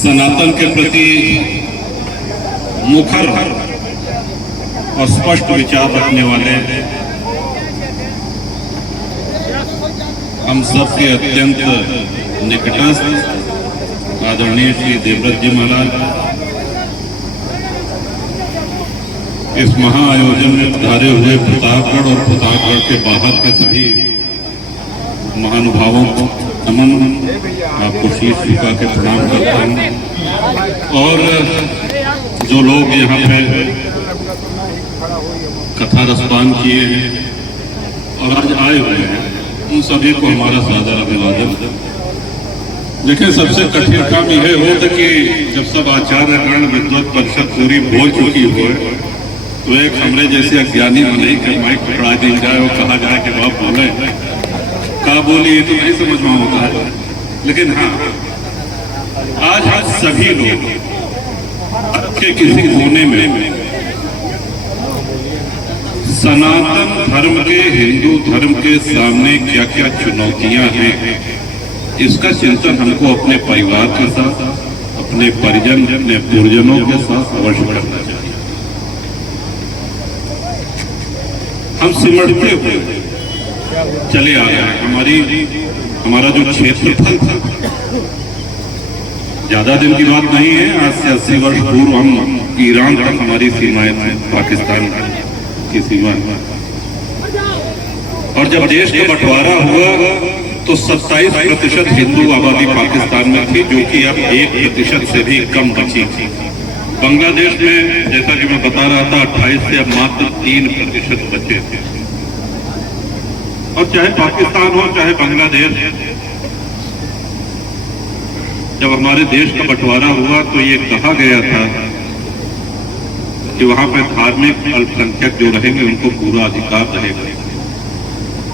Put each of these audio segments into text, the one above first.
सनातन के प्रति मुखर और स्पष्ट विचार रखने वाले हम सबके अत्यंत निकटस्थ आदरणीय श्री देवव्रत जी महाराज इस महाआयोजन में पधारे हुए प्रतापगढ़ और प्रतापगढ़ के बाहर के सभी महानुभावों को नमन, आपको शीश झुका के प्रणाम करता हूँ। और जो लोग यहाँ पे कथा रसपान किए हैं और आज आए हुए हैं, उन सभी को हमारा सादर अभिवादन। देखिए, सबसे कठिन काम यह होता कि जब सब आचार्यगण विद्वत परिषद पूरी बोल चुकी हो तो एक हमरे जैसे अज्ञानी बने कि माइक पकड़ा दी जाए और कहा जाए कि बाप बोले क्या बोली, ये तो नहीं समझ में होता है। लेकिन हाँ, आज हम सभी लोग के किसी कोने में सनातन धर्म के, हिंदू धर्म के सामने क्या क्या चुनौतियां हैं, इसका चिंतन हमको अपने परिवार के साथ, अपने परिजन, अपने पूर्वजनों के साथ अवश्य करना चाहिए। हम सिमटते हुए चले आ गए। हमारा जो क्षेत्रफल था, ज्यादा दिन की बात नहीं है, आज से 80 वर्ष पूर्व हम ईरान तक हमारी सीमाएं थी, पाकिस्तान की सीमा। और जब देश का बंटवारा हुआ तो 27% हिंदू आबादी पाकिस्तान में थी, जो कि अब 1% से भी कम बची थी। बांग्लादेश में, जैसा कि मैं बता रहा था, 28 से अब मात्र 3% बचे थे। और चाहे पाकिस्तान हो चाहे बांग्लादेश, जब हमारे देश का बंटवारा हुआ तो ये कहा गया था कि वहां पे धार्मिक अल्पसंख्यक जो रहेंगे उनको पूरा अधिकार रहेगा।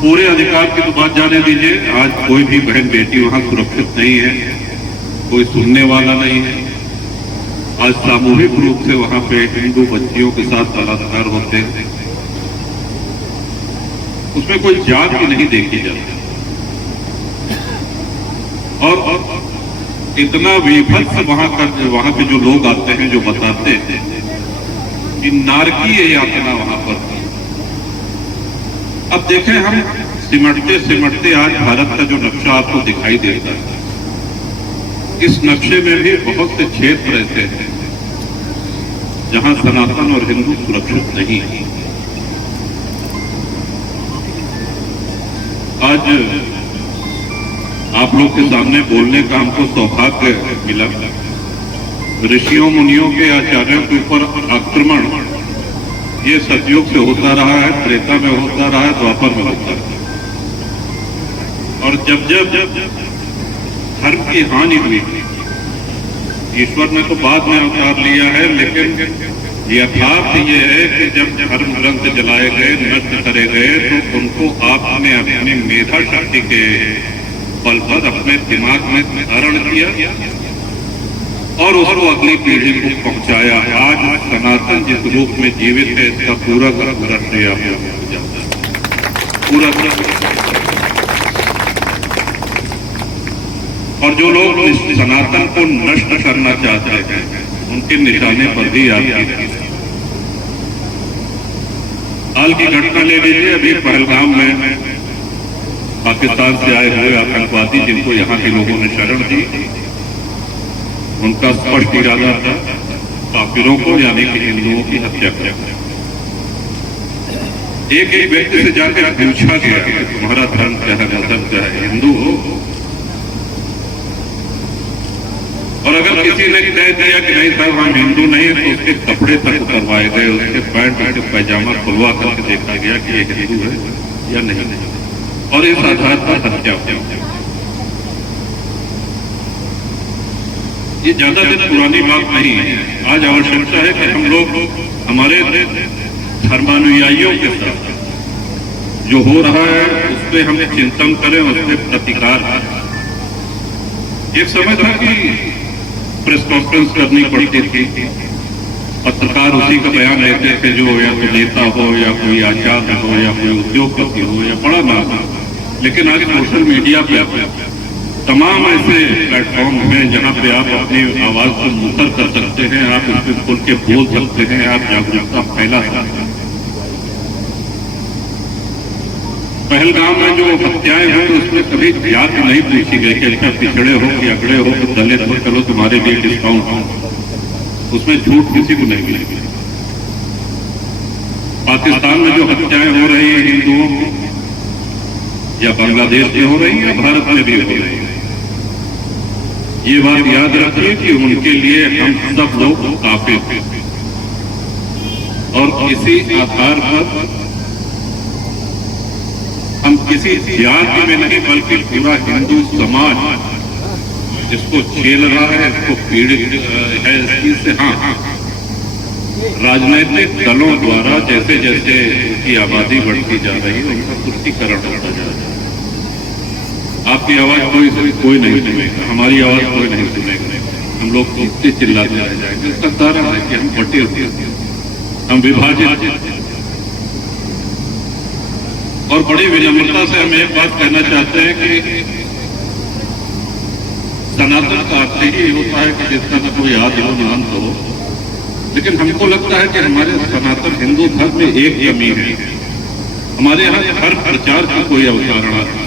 पूरे अधिकार की तो बात जाने दीजिए, आज कोई भी बहन बेटी वहां सुरक्षित नहीं है, कोई सुनने वाला नहीं है। आज सामूहिक रूप से वहां पे हिंदू बच्चियों के साथ बलात्कार होते हैं, उसमें कोई जात भी नहीं देखी जाती। और इतना विभत्स वहां पे जो लोग आते हैं, जो बताते हैं कि नारकीय यातना वहां पर। अब देखें, हम सिमटते सिमटते आज भारत का जो नक्शा आपको दिखाई देता है, इस नक्शे में भी बहुत से क्षेत्र ऐसे हैं जहां सनातन और हिंदू सुरक्षित नहीं है। आज आप लोग के सामने बोलने का हमको सौभाग्य मिला। ऋषियों मुनियों के, आचार्यों के ऊपर आक्रमण ये सतयुग से होता रहा है, त्रेता में होता रहा है, द्वापर में होता है। और जब जब धर्म की हानि हुई, ईश्वर ने तो बाद में अवतार लिया है, लेकिन यथार्थ ये है कि जब धर्म ग्रंथ जलाए गए, नष्ट करे गए, तो उनको आपने अपनी मेधा शक्ति के बल पर अपने दिमाग में धारण किया और उसको अगली पीढ़ी को पहुंचाया। आज सनातन जिस रूप में जीवित है, इसका पूरा का पूरा श्रेय आपको जाता है, पूरा और जो लोग सनातन को नष्ट करना चाहते हैं, उनके निशाने पर भी आपकी हाल की घटना ले लीजिए। अभी पहलगाम में पाकिस्तान से आए हुए आतंकवादी, जिनको यहाँ के लोगों ने शरण दी, उनका स्पष्ट इरादा था काफिरों को, यानी कि हिंदुओं की हत्या करना। एक एक व्यक्ति से जाकर पूछा गया कि तुम्हारा धर्म क्या है, मजहब क्या है, हिंदू हो? और अगर किसी ने कह दिया कि नहीं साहब हम हिंदू नहीं, तो उसके कपड़े तक उतरवाए गए, उसके पैंट, उसके पैजामा खुलवा करके देखा गया कि एक हिंदू है या नहीं, और इस आधार पर हत्या हुई। ये ज्यादा दिन पुरानी बात नहीं है। आज आवश्यकता है कि हम लोग हमारे धर्मानुयायियों के साथ जो हो रहा है उस पर हम चिंतन करें, उस पर प्रतिकार करें। एक समय था कि प्रेस कॉन्फ्रेंस करनी पड़ती थी, पत्रकार उसी का बयान लेते थे जो या तो नेता हो या कोई आचार्य हो या कोई उद्योगपति हो या बड़ा नाम हो। लेकिन आज सोशल मीडिया पे तमाम ऐसे प्लेटफॉर्म हैं जहां पे आप अपनी आवाज को मुखर कर सकते हैं, आप इसमें खुल के बोल सकते हैं, आप जागरूकता फैला सकते हैं। पहलगाम में जो हत्याएं हुई उसमें कभी जात नहीं पूछी गई कि अच्छा पिछड़े हो कि अगड़े हो कि दलित हो, चलो तुम्हारे लिए डिस्काउंट हो, उसमें झूठ किसी को नहीं मिलेगी। पाकिस्तान में जो हत्याएं हो रही हैं हिंदुओं की, या बांग्लादेश में हो रही है या भारत में भी हो रही है, ये बात याद रखिए कि उनके लिए हम सब लोग काफिर थे। और इसी आधार पर हम किसी जाति में नहीं बल्कि पूरा हिंदू समाज इसको झेल रहा है, इसको पीड़ित है इस चीज से। हाँ, राजनीतिक दलों द्वारा जैसे जैसे उसकी आबादी बढ़ती जा रही है उनका तुष्टीकरण होता जा रहा है। आपकी आवाज कोई नहीं सुनेगा, हमारी आवाज कोई नहीं सुनेगा, हम लोग किससे चिल्लाते रह जाएंगे। इसका कारण है कि हम बटे हुए, हम विभाजित। और बड़ी विनम्रता से हम एक बात कहना चाहते हैं कि सनातन का अर्थ ही होता है कि जिसका न कोई आदि हो न अंत हो, लेकिन हमको लगता है कि हमारे सनातन हिंदू धर्म में एक कमी है, हमारे यहाँ हर प्रचार की कोई अवधारणा है।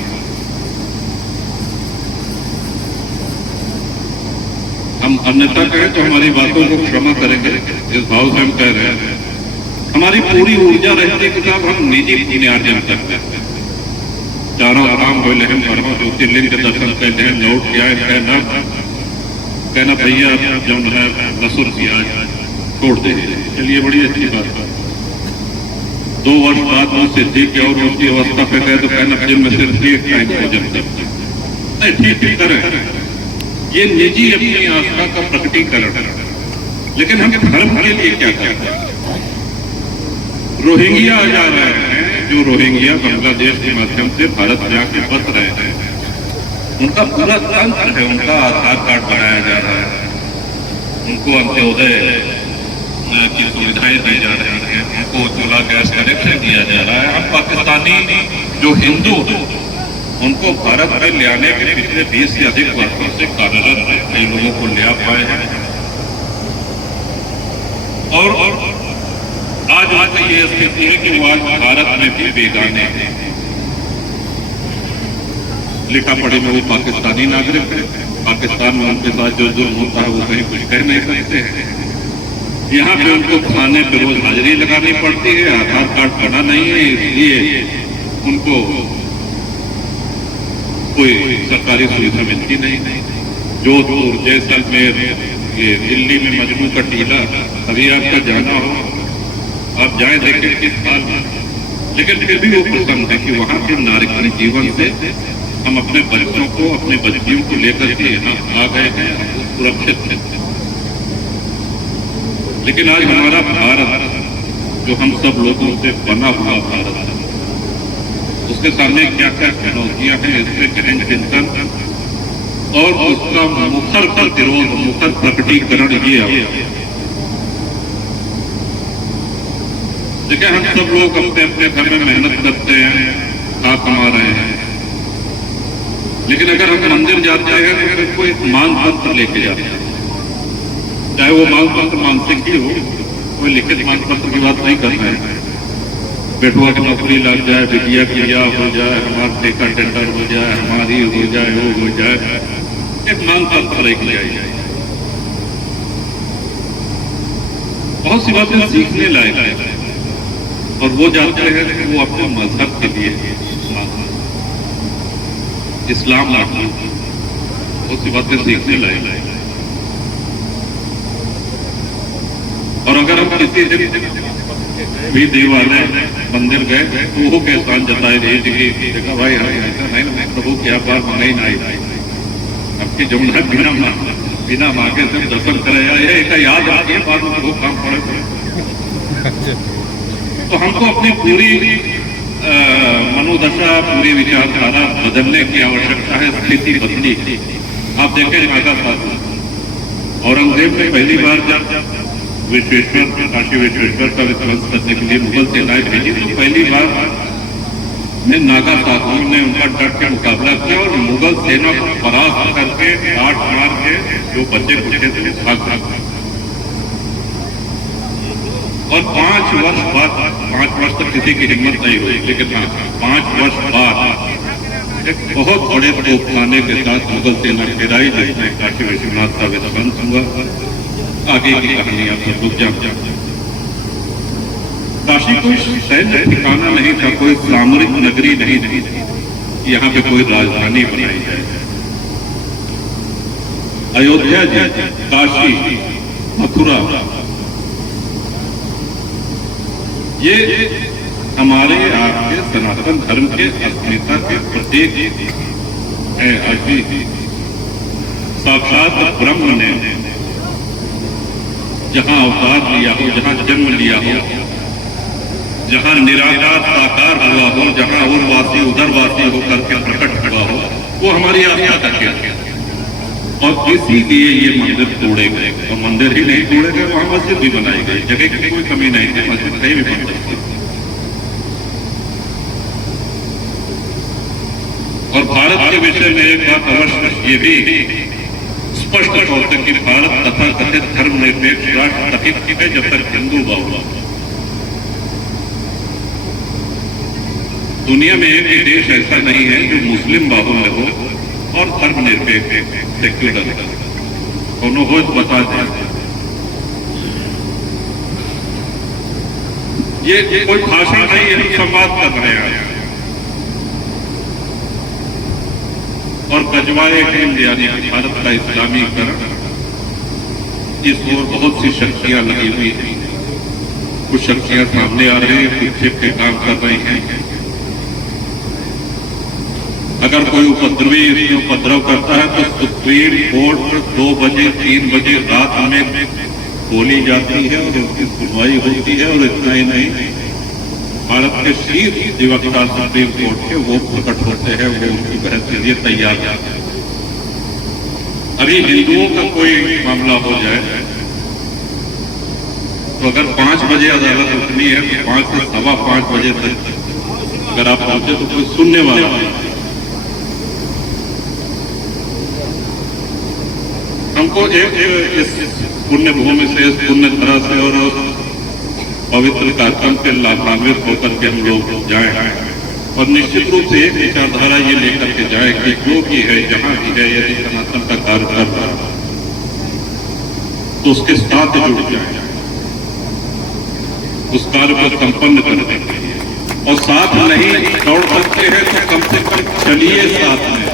हम अन्यथा कहें तो हमारी बातों को क्षमा करेंगे, इस भाव से हम कह रहे हैं। हमारी पूरी ऊर्जा रहती है कि साहब हम निजी पुण्यार्जन करते हैं, चारों आराम हो लेकिन परमो ज्योतिर्लिंग के दर्शन कहते हैं, लौट के आए कहना भैया जो है लसुर किया छोड़ दे, चलिए बड़ी अच्छी बात है। 2 वर्ष बाद वो सिद्धि की और उसकी अवस्था पे गए तो कहना दिन में सिर्फ एक टाइम भोजन करते नहीं, ठीक करें, ये निजी अपनी आस्था का प्रकटीकरण है। लेकिन हम धर्म के लिए क्या करते हैं? रोहिंग्या आ जा रहे हैं, जो रोहिंग्या बांग्लादेश के माध्यम से भारत में आके बस रहे हैं, उनका पूरा तंत्र है, उनका आधार कार्ड बनाया जा रहा है, उनको अंत्योदय की सुविधाएं दी जा रही हैं, उनको चूल्हा गैस कनेक्शन दिया जा रहा है। हम पाकिस्तानी जो हिंदू हैं उनको भारत में ले आने के पिछले 20 से अधिक वर्षों से कार्यरत है, कई लोगों को ले आ पाए हैं। और आज ये स्थिति है कि वो आज भारत में भी बेगाने हैं, लिखा पढ़े में वो पाकिस्तानी नागरिक है, पाकिस्तान में उनके साथ जो जुर्म होता है वो कहीं कुछ कह नहीं सकते हैं। यहाँ पे उनको खाने पे रोज हाजिरी लगानी पड़ती है, आधार कार्ड बना नहीं है, इसलिए उनको कोई सरकारी सुविधा मिलती नहीं। जोधपुर, जैसलमेर, ये दिल्ली में मजनू का टीला, अभी आपका जाना हो आप जाए देखें किस हाल में, लेकिन फिर भी वो प्रसन्न है कि वहाँ के नागरिक जीवन से हम अपने बच्चों को, अपने बच्चियों को लेकर के यहाँ आ गए हैं, सुरक्षित हैं। लेकिन आज हमारा भारत जो हम सब लोगों से बना हुआ भारत है, उसके सामने क्या क्या चुनौतियां हैं, इससे गहन चिंतन और उसका मुखर प्रतिरोध, मुखर प्रकटीकरण ये है। देखिए, हम सब लोग अपने अपने घर में मेहनत करते हैं, खा कमा रहे हैं, लेकिन अगर हम मंदिर जाते हैं तो फिर कोई एक मान पत्र लेके जाते हैं, चाहे वो मान पत्र मानसिक ही हो, कोई लिखित मान पत्र की बात नहीं कर रहे हैं। बेटुआ की नौकरी लग जाए, बिटिया की ब्याह हो जाए, हमारा ठेका टेंडर हो जाए, हमारी हो जाए, वो हो जाए, एक मान पत्र लेके जाए। बहुत सी बातें सीखने लायक है, और वो जानते हैं कि वो अपने मजहब के लिए इस्लाम लाना, बहुत सी बातें सीखने लायक है। और अगर हम किसी भी देवालय मंदिर गए तो वो एहसान जताए देखा भाई ऐसा नहीं ना, प्रभु क्या बार मंगाई ना आई, आपकी जमुना बिना मांगे से दर्शन करे, याद आ गया बाद में वो काम पड़े। तो हमको अपनी पूरी मनोदशा, पूरी विचारधारा बदलने की आवश्यकता है, स्थिति बदली। आप देखें माता साहब औरंगजेब ने पहली बार जब विश्वेश्वर, काशी विश्वेश्वर का विध्वंस करने के लिए मुगल सेनाएं भेजी तो पहली बार में नागा साधुओं ने उनका डट के मुकाबला किया और मुगल सेना को परास्त करके काट मार के जो बचे कुचे थे भाग भाग। और 5 वर्ष बाद, 5 वर्ष तक किसी की हिम्मत नहीं हुई, लेकिन हाँ 5 वर्ष बाद एक बहुत बड़े तोपखाने के साथ मुगल सेना गिराई, जिसमें काशी विश्वनाथ का विध्वंस हुआ। आगे की कहानी आप सब लोग जानते हैं। काशी कोई सैन्य ठिकाना नहीं था, कोई सामरिक नगरी नहीं थी कि यहाँ पे कोई राजधानी बनाई जाए। अयोध्या जी, काशी, मथुरा, ये हमारे आपके सनातन धर्म के अस्मिता के प्रतीक है। अभी साक्षात ब्रह्म ने जहां अवतार लिया हो, जहां जन्म लिया हो, जहां निराकार साकार हुआ हो, जहां उर्वासी उधरवासी होकर के प्रकट हुआ हो, वो हमारी आस्था का केंद्र। और इसीलिए ये मंदिर तोड़े गए, और मंदिर ही नहीं तोड़े गए, वहां मस्जिद भी बनाई गई। जगह की कोई कमी नहीं थी, मस्जिद कहीं भी बन सकती। और भारत के विषय में एक बात अवश्य ये भी स्पष्ट तौर से कि भारत तथा कथित धर्मनिरपेक्ष राष्ट्र तभी है जब तक हिंदू बहुल। दुनिया में एक भी देश ऐसा नहीं है जो मुस्लिम बाहुल्य हो और धर्मनिरपेक्ष सेक्युलर दोनों हो तो बता दें। ये कोई भाषण नहीं है, संवाद कर रहे हैं। और गजवाए हिंद यानी भारत का इस्लामीकरण, इस ओर बहुत सी शक्तियां लगी हुई हैं। कुछ शक्तियां सामने आ रही हैं, कुछ छिप के काम कर रही हैं। अगर कोई उपद्रवी उपद्रव करता है तो सुप्रीम कोर्ट 2 बजे 3 बजे रात में बोली जाती है और उसकी सुनवाई होती है। और इतना ही नहीं, भारत के शीर्ष अधिवक्ता सुप्रीम कोर्ट के वो प्रकट होते हैं, वो उनकी बहस के लिए तैयार है। अभी हिंदुओं का कोई मामला हो जाए तो अगर 5 बजे अदालत उठनी है तो 5 से 5:15 बजे तक अगर आप पहुंचे तो कोई सुनने वाला नहीं। हमको इस पुण्य भूमि से, इस पुण्य धरा से और पवित्र कार्यक्रम से लाभान्वित होकर के हम लोग जाए और निश्चित रूप से एक विचारधारा ये लेकर के जाए कि जो भी है, जहां भी है, यदि सनातन का कार्य कर रहा है तो उसके साथ जुड़ जाए, उस कार्य को संपन्न कर देंगे। और साथ नहीं दौड़ सकते हैं तो कम से कम चलिए साथ में।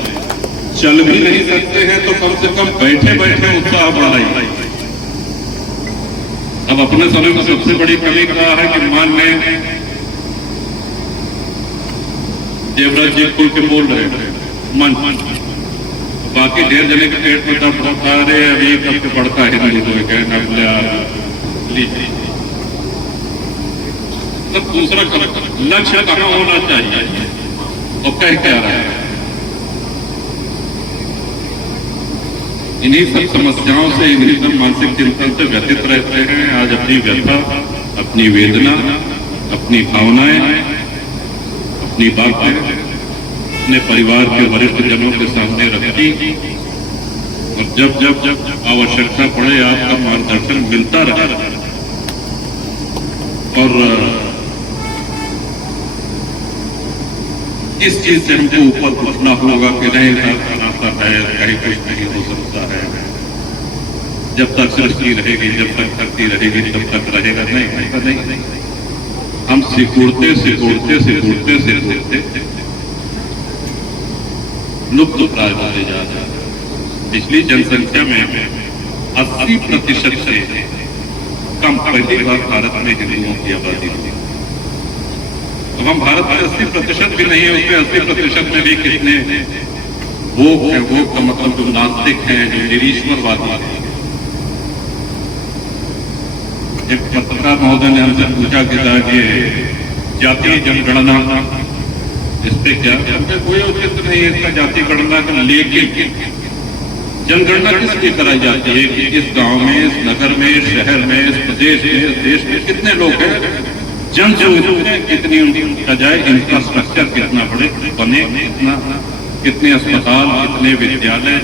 चल भी नहीं सकते हैं तो कम से कम बैठे बैठे उत्साह बढ़ाइए। अब अपने समय में सबसे बड़ी कमी क्या है कि मान लें देवराज जी खुल के बोल रहे हैं मन, बाकी ढेर जने के पेट में दर्द होता है, अरे अभी कब से पड़ता है हिंदू को कहना लीजिए। तब दूसरा लक्ष्य कहाँ होना चाहिए और कह क्या रहा है। इन्हीं सब समस्याओं से, इन्हीं सब मानसिक चिंतन से व्यथित रहते हैं। आज अपनी व्यथा, अपनी वेदना, अपनी भावनाएं, अपनी बातें अपने परिवार के वरिष्ठ जनों के सामने रखी और जब जब जब आवश्यकता पड़े आपका मार्गदर्शन मिलता रहे। और इस चीज से हमको ऊपर उठना होगा कि नहीं रास्ता है, कहीं कुछ नहीं हो सकता है। जब तक सृष्टि रहेगी, जब तक धरती रहेगी, तब तक रहेगा नहीं, ऐसा नहीं। हम सिकुड़ते सिकुड़ते सिकुड़ते सिकुड़ते लुप्त प्राय होते जा रहे हैं। पिछली जनसंख्या में 80% से कम पहली बार भारत में हिंदुओं की आबादी थी। अब हम भारत में 80% भी नहीं है, उसमें 80% में भी कितने वो का मतलब जो नास्तिक हैं, जो निरीश्वरवादी हैं। एक पत्रकार महोदय ने हमसे पूछा कि साहब ये जातीय जनगणना इस पे क्या, कोई औचित्य नहीं है इसका जाति गणना का। लेकिन जनगणना किस लिए कराई जाती है कि इस गांव में, इस नगर में, इस शहर में, इस प्रदेश में, इस देश में कितने लोग हैं, जन सुविधाएं कितनी उनका जाए, इंफ्रास्ट्रक्चर कितना बने, कितने अस्पताल, कितने विद्यालय,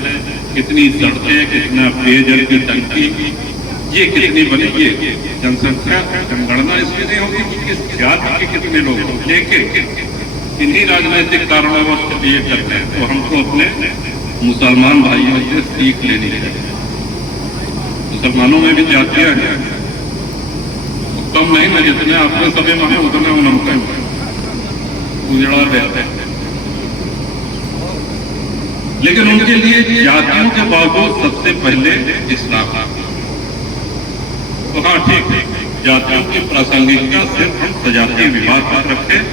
कितनी सड़कें, कितना पेयजल की टंकी, ये कितनी बने, ये जनसंख्या जनगणना इसलिए नहीं होगी कि किस जाति के कितने लोग, लेकिन इन्हीं राजनीतिक कारणों से ये करते हैं। तो हमको अपने मुसलमान भाइयों से सीख लेनी चाहिए। मुसलमानों में भी जातियां हैं, कम नहीं ना, जितने अपने सभी में है उतने उनके उजड़ा रहते हैं, लेकिन उनके लिए जातियों के बावजूद सबसे पहले इस्लाम। तो हाँ ठीक है, जातियों की प्रासंगिकता सिर्फ हम सजातीय विवाद पर रखें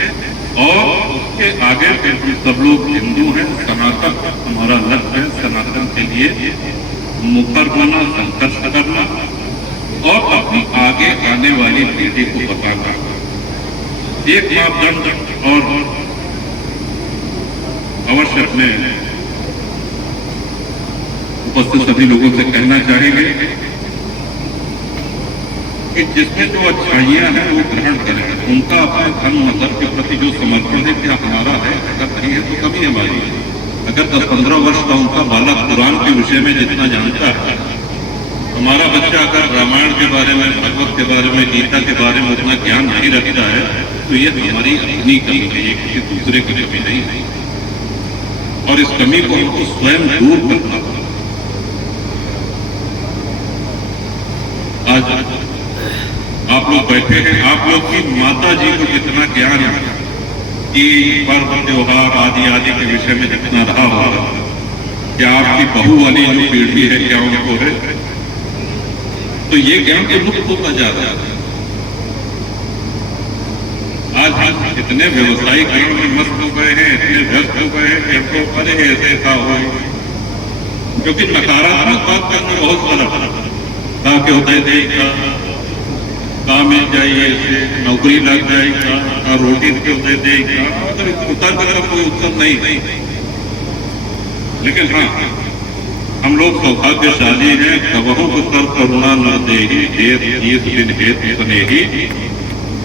और उसके आगे फिर हम सब लोग हिंदू हैं, सनातन हमारा लक्ष्य है, सनातन के लिए मुखर होना, संघर्ष करना और अपनी आगे आने वाली पीढ़ी को बताना। एक मापदंड और अवश्य अपने उपस्थित सभी लोगों से कहना चाहेंगे कि जिसमें जो अच्छाइयां हैं वो ग्रहण करें, उनका अपने धर्म मजहब के प्रति जो समर्पण है क्या हमारा है, अगर नहीं है तो कभी हमारी है। अगर 10-15 वर्ष का उनका बालक कुरान के विषय में जितना जानता है, हमारा बच्चा अगर रामायण के बारे में, भागवत के बारे में, गीता के बारे में उतना ज्ञान नहीं रखता है, तो ये हमारी अपनी कमी है, ये किसी दूसरे की कमी नहीं है। और इस कमी को हमको स्वयं दूर करना होगा। आज आप लोग बैठे हैं, आप लोग की माता जी को जितना ज्ञान है कि पर्व त्योहार आदि आदि के विषय में जितना रहा होगा, क्या आपकी बहू वाली जो पीढ़ी है क्या उनको है? तो ये ज्ञान के मुक्त होता जा रहा है। आज इतने व्यवसायीकरण में मस्त हो गए हैं, इतने व्यस्त हो गए हैं कि हमको अरे ऐसे ऐसा हो, क्योंकि नकारात्मक बात करना बहुत गलत है। कि होता है काम मिल जाइए, नौकरी लग जाएगा, रोटी के दे देगा, उत्तर का कोई उत्तर नहीं। लेकिन हाँ, हम लोग सौभाग्यशाली हैं, कबहू उत्तर करुणा न दे ही दिन हेतु स्नेही।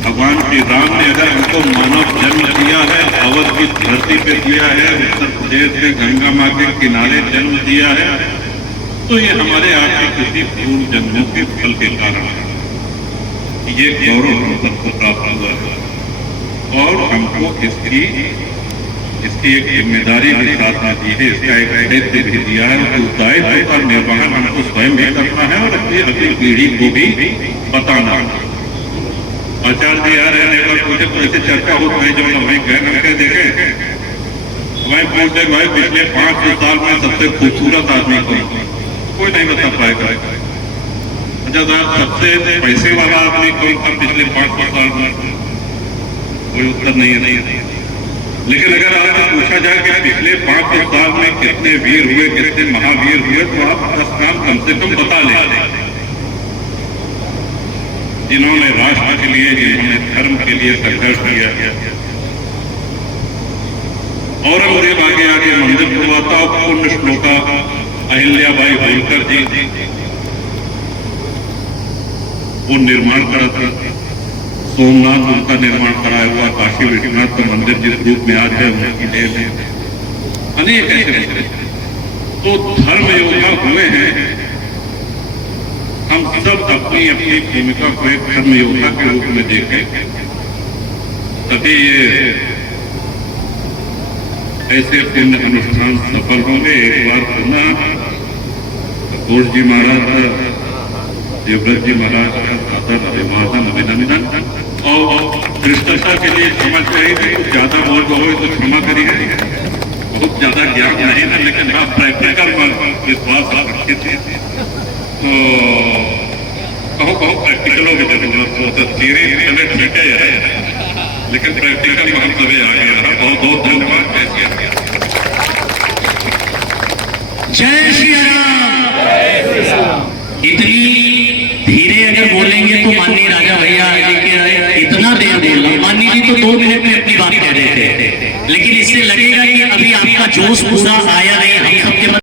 भगवान श्री राम ने अगर हमको मानव जन्म दिया है, अवध की धरती पे दिया है, उत्तर प्रदेश में गंगा माँ के किनारे जन्म दिया है, तो ये हमारे आपके किसी पूर्व जन्मों के फल के कारण है। ये गौरव हम सबको प्राप्त हुआ है और हमको इसकी एक जिम्मेदारी भी साथ में दी है, इसका एक दायित्व भी दिया है। उस दायित्व का निर्वहन हमको स्वयं भी करना है और अपनी अगली पीढ़ी को भी बताना है। आचार्य जी आ रहे हैं, एक बार पूछे तो ऐसे चर्चा हो गई जो वहीं गए करके देखे, वहीं पूछते भाई पिछले 5 साल में सबसे खूबसूरत आदमी कोई नहीं बता पाएगा। सबसे पैसे वाला आदमी कौन था पिछले 5 साल में? कोई उत्तर नहीं है। लेकिन अगर आपसे पूछा जाए कि पिछले 5 साल में कितने वीर हुए, कितने महावीर हुए, तो आप 10 नाम कम से कम बता लें, जिन्होंने राष्ट्र के लिए, जिन्होंने धर्म के लिए संघर्ष किया। औरंगजेब आगे आगे मंदिर खुलवाता, पुण्य श्लोका अहिल्याबाई होलकर जी वो निर्माण करा था। सोमनाथ उनका निर्माण कराया हुआ, काशी विश्वनाथ का मंदिर जिस रूप में आज है उनकी देन है। अनेक ऐसे तो धर्म योद्धा हुए हैं। हम सब अपनी अपनी भूमिका को एक धर्म योद्धा के रूप में देखें, तभी ये ऐसे पुण्य अनुष्ठान सफल होंगे। एक बार पुनः कपूर जी महाराज, देवव्रत जी महाराज का सादर अभिवादन, अभिनंदन। और कृष्णता के लिए क्षमा चाहिए, कुछ ज्यादा बोल हो तो क्षमा करिए, बहुत ज्यादा ज्ञान नहीं है, लेकिन आप प्रैक्टिकल विश्वास रखते थे तो कहो प्रैक्टिकलों की जरूरत हो। थियरी चले ठीक है, लेकिन प्रैक्टिकल हम सभी आगे रहा। बहुत बहुत धन्यवाद। जय श्री राम। इतनी धीरे अगर बोलेंगे तो माननीय राजा भैया जी के इतना देर बोलना, माननीय जी तो 2 मिनट में अपनी बात कह रहे थे, लेकिन इससे लगेगा कि अभी आपका जोश पूरा आया नहीं। हम सबके